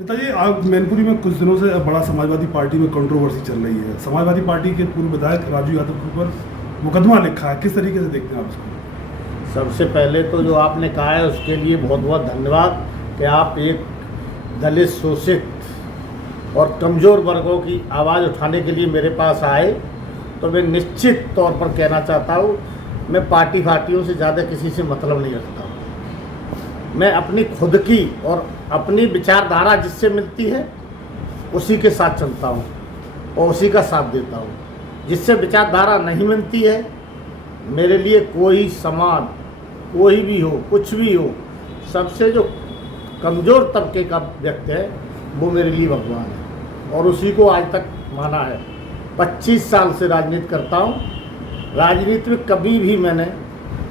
नेताजी, आप मैनपुरी में कुछ दिनों से बड़ा समाजवादी पार्टी में कंट्रोवर्सी चल रही है। समाजवादी पार्टी के पूर्व विधायक राजू यादव के ऊपर मुकदमा लिखा है, किस तरीके से देखते हैं आप इसको? सबसे पहले तो जो आपने कहा है उसके लिए बहुत बहुत धन्यवाद कि आप एक दलित, शोषित और कमज़ोर वर्गों की आवाज़ उठाने के लिए मेरे पास आए। तो मैं निश्चित तौर पर कहना चाहता हूँ, मैं पार्टियों से ज़्यादा किसी से मतलब नहीं रखता हूँ। मैं अपनी खुद की और अपनी विचारधारा जिससे मिलती है उसी के साथ चलता हूँ और उसी का साथ देता हूँ। जिससे विचारधारा नहीं मिलती है, मेरे लिए कोई समाज, कोई भी हो, कुछ भी हो, सबसे जो कमज़ोर तबके का व्यक्ति है वो मेरे लिए भगवान है और उसी को आज तक माना है। 25 साल से राजनीति करता हूँ। राजनीति में कभी भी मैंने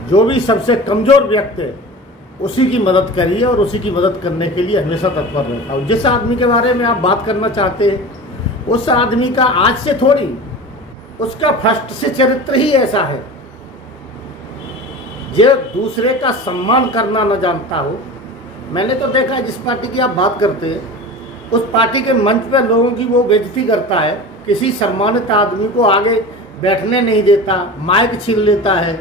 जो भी सबसे कमज़ोर व्यक्ति है उसी की मदद करी है और उसी की मदद करने के लिए हमेशा तत्पर रहता हूँ। जिस आदमी के बारे में आप बात करना चाहते हैं उस आदमी का आज से थोड़ी, उसका फर्स्ट से चरित्र ही ऐसा है जो दूसरे का सम्मान करना न जानता हो। मैंने तो देखा है जिस पार्टी की आप बात करते हैं उस पार्टी के मंच पर लोगों की वो बेइज्जती करता है, किसी सम्मानित आदमी को आगे बैठने नहीं देता, माइक छीन लेता है,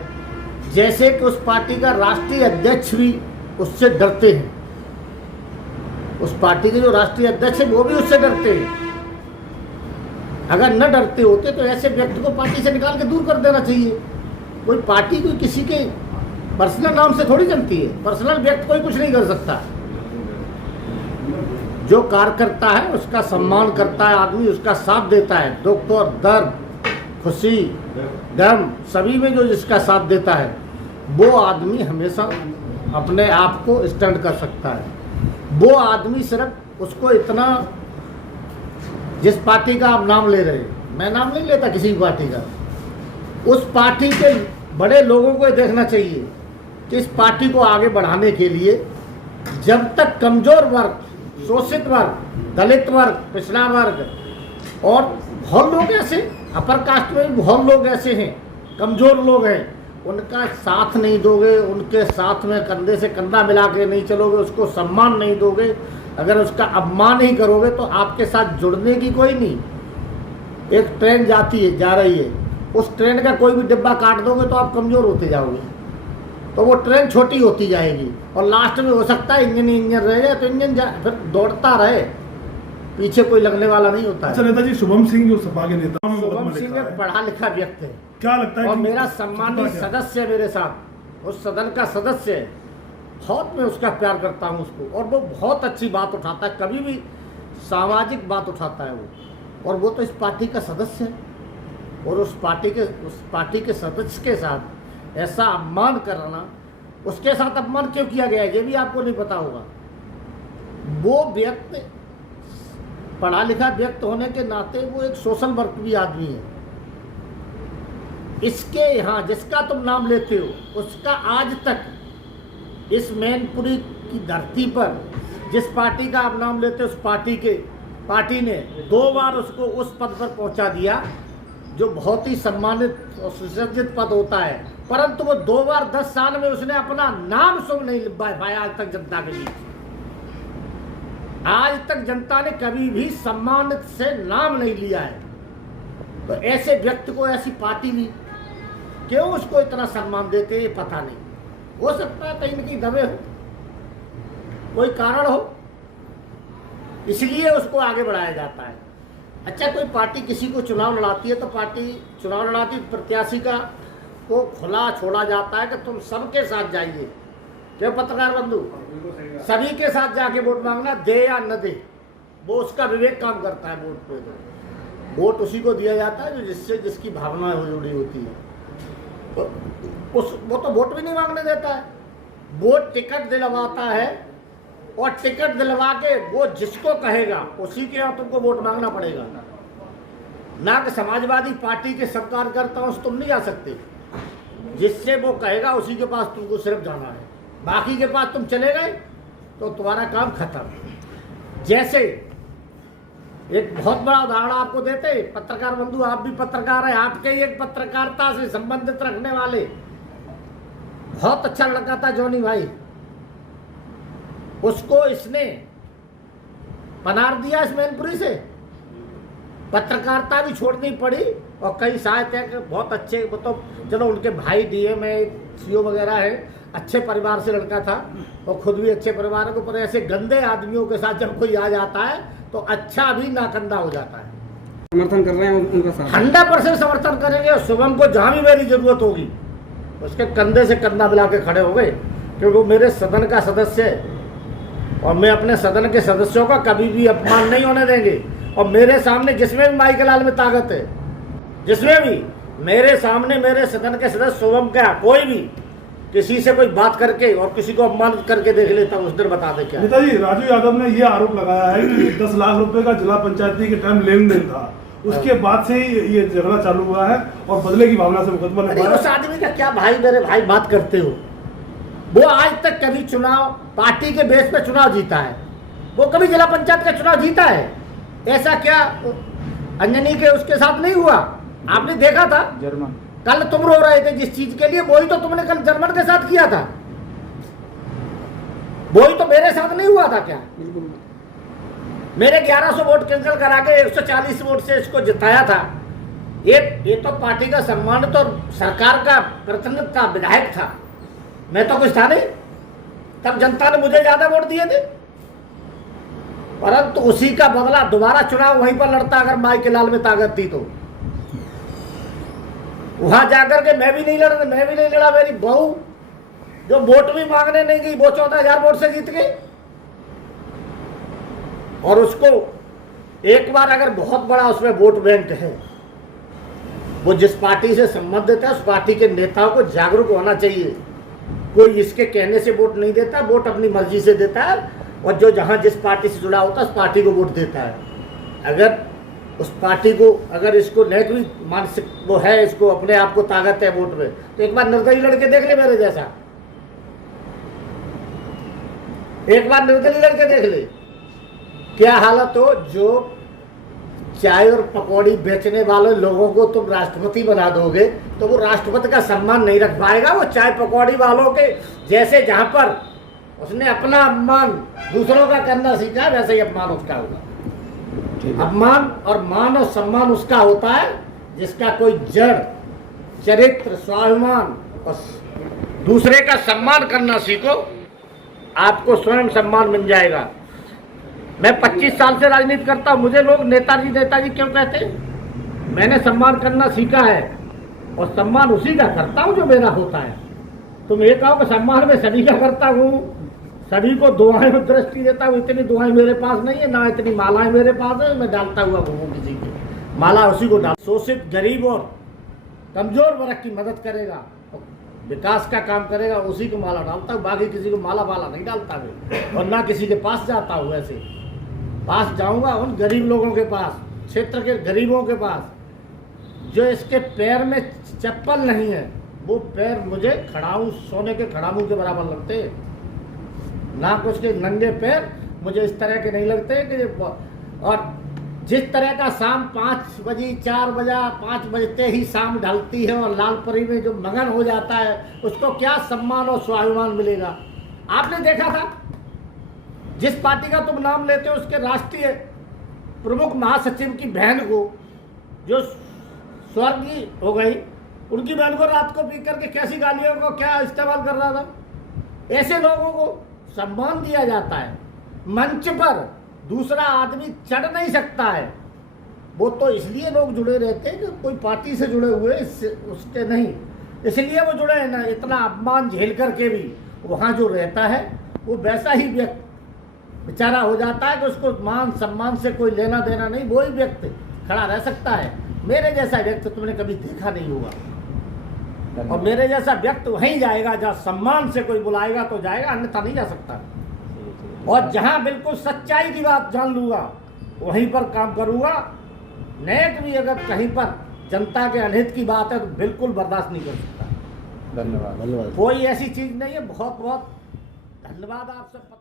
जैसे कि उस पार्टी का राष्ट्रीय अध्यक्ष भी उससे डरते हैं। उस पार्टी के जो राष्ट्रीय अध्यक्ष है वो भी उससे डरते हैं। अगर न डरते होते तो ऐसे व्यक्ति को पार्टी से निकाल के दूर कर देना चाहिए। कोई पार्टी कोई किसी के पर्सनल नाम से थोड़ी चलती है। पर्सनल व्यक्ति कोई कुछ नहीं कर सकता। जो कार्य करता है उसका सम्मान करता है आदमी, उसका साथ देता है। दुख और दर्द, खुशी, गम सभी में जो जिसका साथ देता है वो आदमी हमेशा अपने आप को स्टैंड कर सकता है। वो आदमी सिर्फ उसको इतना, जिस पार्टी का आप नाम ले रहे हैं, मैं नाम नहीं लेता किसी पार्टी का, उस पार्टी के बड़े लोगों को देखना चाहिए कि इस पार्टी को आगे बढ़ाने के लिए जब तक कमज़ोर वर्ग, शोषित वर्ग, दलित वर्ग, पिछड़ा वर्ग और बहुत लोग ऐसे अपर कास्ट में बहुत लोग ऐसे हैं, कमज़ोर लोग हैं, उनका साथ नहीं दोगे, उनके साथ में कंधे से कंधा मिला के नहीं चलोगे, उसको सम्मान नहीं दोगे, अगर उसका अपमान ही करोगे तो आपके साथ जुड़ने की कोई नहीं। एक ट्रेन जाती है, जा रही है, उस ट्रेन का कोई भी डिब्बा काट दोगे तो आप कमज़ोर होते जाओगे, तो वो ट्रेन छोटी होती जाएगी और लास्ट में हो सकता है इंजन रह जाए तो इंजन फिर दौड़ता रहे, पीछे कोई लगने वाला नहीं होता है। अच्छा नेताजी, शुभम सिंह जो सपा के नेता, शुभम सिंह एक पढ़ा लिखा व्यक्ति है, क्या लगता है? और मेरा सम्मानित सदस्य है, मेरे साथ उस सदन का सदस्य है, बहुत मैं उसका प्यार करता हूँ उसको, और वो बहुत अच्छी बात उठाता है, कभी भी सामाजिक बात उठाता है वो, और वो तो इस पार्टी का सदस्य है। और उस पार्टी के सदस्य के साथ ऐसा अपमान करना, उसके साथ अपमान क्यों किया गया है ये भी आपको नहीं पता होगा। वो व्यक्ति पढ़ा लिखा व्यक्ति होने के नाते वो एक सोशल वर्क भी आदमी है। इसके यहाँ जिसका तुम नाम लेते हो उसका आज तक इस मैनपुरी की धरती पर जिस पार्टी का आप नाम लेते हो उस पार्टी ने 2 बार उसको उस पद पर पहुंचा दिया जो बहुत ही सम्मानित और सुसज्जित पद होता है, परंतु वो 2 बार 10 साल में उसने अपना नाम शुभ नहीं लिखवा पाया आज तक जनता के बीच। आज तक जनता ने कभी भी सम्मानित से नाम नहीं लिया है। तो ऐसे व्यक्ति को ऐसी पार्टी भी क्यों उसको इतना सम्मान देते हैं पता नहीं। हो सकता है कहीं न कहीं दबे हो, कोई कारण हो, इसलिए उसको आगे बढ़ाया जाता है। अच्छा, कोई पार्टी किसी को चुनाव लड़ाती है तो पार्टी चुनाव लड़ाती प्रत्याशी का को खुला छोड़ा जाता है कि तुम सबके साथ जाइए। क्यों पत्रकार बंधु, सभी के साथ जाके वोट मांगना, दे या न दे, वो उसका विवेक काम करता है। वोट पे तो वोट उसी को दिया जाता है जो जिससे जिसकी भावना जुड़ी होती है। तो वो तो वोट भी नहीं मांगने देता है, वोट टिकट दिलवाता है और टिकट दिलवा के वो जिसको कहेगा उसी के यहाँ तुमको वोट मांगना पड़ेगा। ना कि समाजवादी पार्टी के सब कार्यकर्ताओं से तुम नहीं जा सकते, जिससे वो कहेगा उसी के पास तुमको सिर्फ जाना है, बाकी के पास तुम चले गए तो तुम्हारा काम खत्म। जैसे एक बहुत बड़ा उदाहरण आपको देते, पत्रकार बंधु आप भी पत्रकार हैं, आपके ही एक पत्रकारिता से संबंधित रखने वाले बहुत अच्छा लड़का था जॉनी भाई, उसको इसने पनार दिया इस मैनपुरी से, पत्रकारिता भी छोड़नी पड़ी। और कई साहित्य के बहुत अच्छे, वो तो चलो उनके भाई डीएम है, सीओ वगैरह है, अच्छे परिवार से लड़का था और खुद भी अच्छे परिवार को, पर ऐसे गंदे आदमियों के साथ जब कोई आ जाता है तो अच्छा भी नाकंदा हो जाता है। समर्थन कर रहे हैं उनका साथ? 100% समर्थन करेंगे। और शुभम को जहां भी मेरी जरूरत होगी उसके कंधे से कंधा मिला के खड़े हो गए, क्योंकि वो मेरे सदन का सदस्य है और मैं अपने सदन के सदस्यों का कभी भी अपमान नहीं होने देंगे। और मेरे सामने जिसमें भी माइकल लाल में ताकत है, जिसमें भी मेरे सामने मेरे सदन के सदस्य शुभम का कोई भी किसी से कोई बात करके और किसी को अपमानित करके देख लेता हूं, उस दिन बता दे क्या। नेताजी, राजू यादव ने ये आरोप लगाया है कि 10 लाख रुपए का जिला पंचायती के टाइम लेन देन था, उसके बाद से ही ये झगड़ा चालू हुआ है और बदले की भावना से मुकदमा लगा। उस आदमी का क्या भाई, मेरे भाई बात करते हो, वो आज तक कभी चुनाव पार्टी के बेस पे चुनाव जीता है, वो कभी जिला पंचायत का चुनाव जीता है? ऐसा क्या अंजनी के उसके साथ नहीं हुआ? आपने देखा था जर्मन, कल तुम रो रहे थे जिस चीज के लिए, वही तो तुमने कल जर्मन के साथ किया था, वही तो मेरे साथ नहीं हुआ था क्या? बिल्कुल। मेरे 1100 वोट कैंसिल करा के 140 वोट से इसको जिताया था। ये तो पार्टी का सम्मानित और सरकार का प्रतिनिधि था, विधायक था, मैं तो कुछ था नहीं। तब जनता ने मुझे ज्यादा वोट दिए थे, परंतु उसी का बदला दोबारा चुनाव वहीं पर लड़ता अगर माइकल लाल में ताकत थी तो। वहां जाकर के मैं भी नहीं लड़ा, मेरी बहू जो वोट भी मांगने नहीं गई वो 14,000 वोट से जीत गई। और उसको एक बार अगर बहुत बड़ा उसमें वोट बैंक है, वो जिस पार्टी से संबंधित है उस पार्टी के नेताओं को जागरूक होना चाहिए। कोई इसके कहने से वोट नहीं देता, वोट अपनी मर्जी से देता है और जो जहां जिस पार्टी से जुड़ा होता है उस पार्टी को वोट देता है। अगर उस पार्टी को, अगर इसको नेक भी मानसिक वो है, इसको अपने आप को ताकत है वोट में, तो एक बार निर्दलीय लड़के देख ले मेरे जैसा, एक बार निर्दलीय लड़के देख ले क्या हालत हो। जो चाय और पकौड़ी बेचने वाले लोगों को तुम राष्ट्रपति बना दोगे तो वो राष्ट्रपति का सम्मान नहीं रख पाएगा। वो चाय पकौड़ी वालों के जैसे जहां पर उसने अपना अपमान दूसरों का करना सीखा है, वैसे ही अपमान उसका होगा। अपमान और मान और सम्मान उसका होता है जिसका कोई जड़, चरित्र, स्वाभिमान और दूसरे का सम्मान करना सीखो, आपको स्वयं सम्मान मिल जाएगा। मैं 25 साल से राजनीति करता हूं, मुझे लोग नेताजी नेताजी क्यों कहते हैं? मैंने सम्मान करना सीखा है और सम्मान उसी का करता हूं जो मेरा होता है। तुम ये कहो कि सम्मान में सभी का करता हूं, सभी को दुआएं में दृष्टि देता हूँ, इतनी दुआएं मेरे पास नहीं है, ना इतनी मालाएं मेरे पास है मैं डालता हुआ घूमूं किसी की माला, उसी को डाल। शोषित, गरीब और कमजोर वर्ग की मदद करेगा, विकास का काम करेगा, उसी को माला डालता हूँ, बाकी किसी को माला नहीं डालता मैं। और ना किसी के पास जाता हूँ, ऐसे पास जाऊंगा उन गरीब लोगों के पास, क्षेत्र के गरीबों के पास, जो इसके पैर में चप्पल नहीं है, वो पैर मुझे खड़ाऊ, सोने के खड़ाऊ के बराबर लगते हैं। ना कुछ के नंगे पैर मुझे इस तरह के नहीं लगते कि, और जिस तरह का शाम 5 बजे 4 बजा 5 बजते ही शाम ढलती है और लालपरी में जो मगन हो जाता है, उसको क्या सम्मान और स्वाभिमान मिलेगा? आपने देखा था जिस पार्टी का तुम नाम लेते हो उसके राष्ट्रीय प्रमुख महासचिव की बहन को, जो स्वर्गीय हो गई, उनकी बहन को रात को पी करके कैसी गालियों को क्या इस्तेमाल कर रहा था। ऐसे लोगों को सम्मान दिया जाता है। मंच पर दूसरा आदमी चढ़ नहीं सकता है, वो तो इसलिए लोग जुड़े रहते हैं कि कोई पार्टी से जुड़े हुए उसके नहीं, इसलिए वो जुड़े हैं ना। इतना अपमान झेल करके भी वहाँ जो रहता है वो वैसा ही व्यक्ति बेचारा हो जाता है कि उसको मान सम्मान से कोई लेना देना नहीं, वही व्यक्ति खड़ा रह सकता है। मेरे जैसा व्यक्ति तुमने कभी देखा नहीं होगा, और मेरे जैसा व्यक्ति वहीं जाएगा जहाँ सम्मान से कोई बुलाएगा तो जाएगा, अन्यथा नहीं जा सकता। और जहाँ बिल्कुल सच्चाई की बात जान लूंगा वहीं पर काम करूंगा। नेक भी अगर कहीं पर जनता के अनहित की बात है तो बिल्कुल बर्दाश्त नहीं कर सकता। धन्यवाद। कोई ऐसी चीज नहीं है। बहुत बहुत धन्यवाद आप सब।